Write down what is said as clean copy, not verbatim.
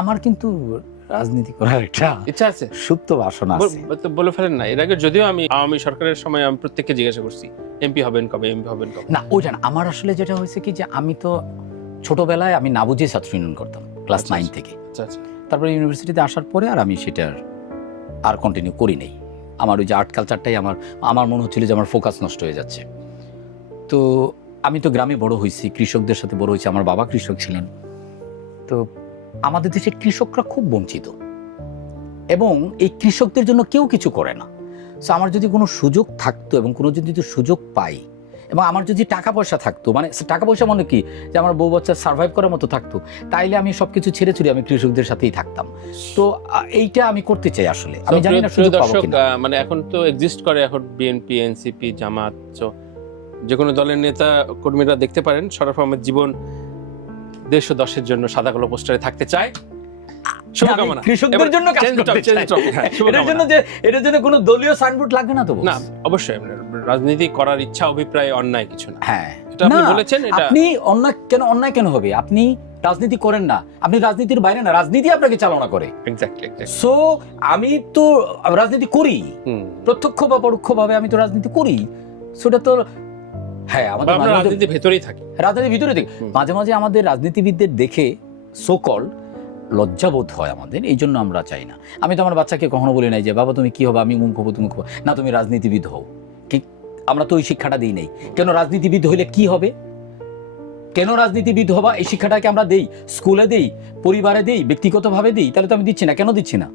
আমার কিন্তু রাজনীতি করার একটা ইচ্ছা আছে, সুপ্ত বাসনা আছে। তো বলে ফেলেন না। এর আগে যদিও আমি আওয়ামী সরকারের সময় আমি প্রত্যেককে জিজ্ঞাসা করছি এমপি হবেন কবে, এমপি হবেন কবে। না ওইটা না, আমার আসলে যেটা হয়েছে কি যে আমি তো ছোটবেলায় আমি না বুঝে ছাত্র ইউনিয়ন করতাম ক্লাস 9 থেকে। আচ্ছা আচ্ছা। তারপরে ইউনিভার্সিটিতে আসার পরে আর আমি সেটার আর কন্টিনিউ করি নাই। আমার ওই যে আর্ট কালচারটাই আমার মনে হচ্ছিল যে আমার ফোকাস নষ্ট হয়ে যাচ্ছে। তো আমি তো গ্রামে বড় হয়েছি, কৃষকদের সাথে বড় হয়েছি, আমার বাবা কৃষক ছিলেন। তো আমাদের দেশে কৃষকরা খুব বঞ্চিত এবং এই কৃষকদের জন্য কেউ কিছু করে না। সো আমার যদি কোনো সুযোগ থাকতো এবং কোনো যদি সুযোগ পাই এবং আমার যদি টাকা পয়সা থাকতো, মানে টাকা পয়সা মানে কি যে আমার বউ বাচ্চা সার্ভাইভ করার মতো থাকতো, তাইলে আমি সবকিছু ছেড়ে ছুড়ে আমি কৃষকদের সাথেই থাকতাম। তো এইটা আমি করতে চাই আসলে। আমি জানি না সুযোগ পাবো কিনা। মানে এখন তো এক্সিস্ট করে এখন বিএনপি, এনসিপি, জামাত, যে কোনো দলের নেতা কর্মীরা দেখতে পারেন শরফ আহমেদ জীবন দেশ ও দশের জন্য সাদা কালো পোস্টারে থাকতে চায়। শুভকামনা। কৃষকদের জন্য কাজ করতে চাই। এটার জন্য কোনো দলীয় সাইনবোর্ড লাগবে না তো? না, অবশ্যই রাজনীতি করার ইচ্ছা অভিপ্রায় অন্যায় কিছু না। হ্যাঁ, এটা আপনি বলেছেন। এটা আপনি অন্যায় কেন হবে? আপনি রাজনীতি করেন না, আপনি রাজনীতির বাইরে না, রাজনীতি আপনাকে চালনা করে। এক্স্যাক্টলি। সো আমি তো রাজনীতি করি, প্রত্যক্ষ বা পরোক্ষ ভাবে আমি তো রাজনীতি করি। সেটা তো হ্যাঁ, আমাদের রাজনীতির ভেতরেই থাকি, রাজনীতির ভিতরে দেখি। মাঝে মাঝে আমাদের রাজনীতিবিদদের দেখে সোকল লজ্জাবোধ হয় আমাদের, এই জন্য আমরা চাই না। আমি তো আমার বাচ্চাকে কখনো বলি নাই যে বাবা তুমি কি হবে, আমি মুখ হবো, তুমি না তুমি রাজনীতিবিদ হও। কি আমরা তো ওই শিক্ষাটা দিই নাই। কেন রাজনীতিবিদ হইলে কি হবে, কেন রাজনীতিবিদ হবা, এই শিক্ষাটাকে আমরা দেই, স্কুলে দেই, পরিবারে দেই, ব্যক্তিগতভাবে দেই, তাহলে তো আমি দিচ্ছি না। কেন দিচ্ছি না?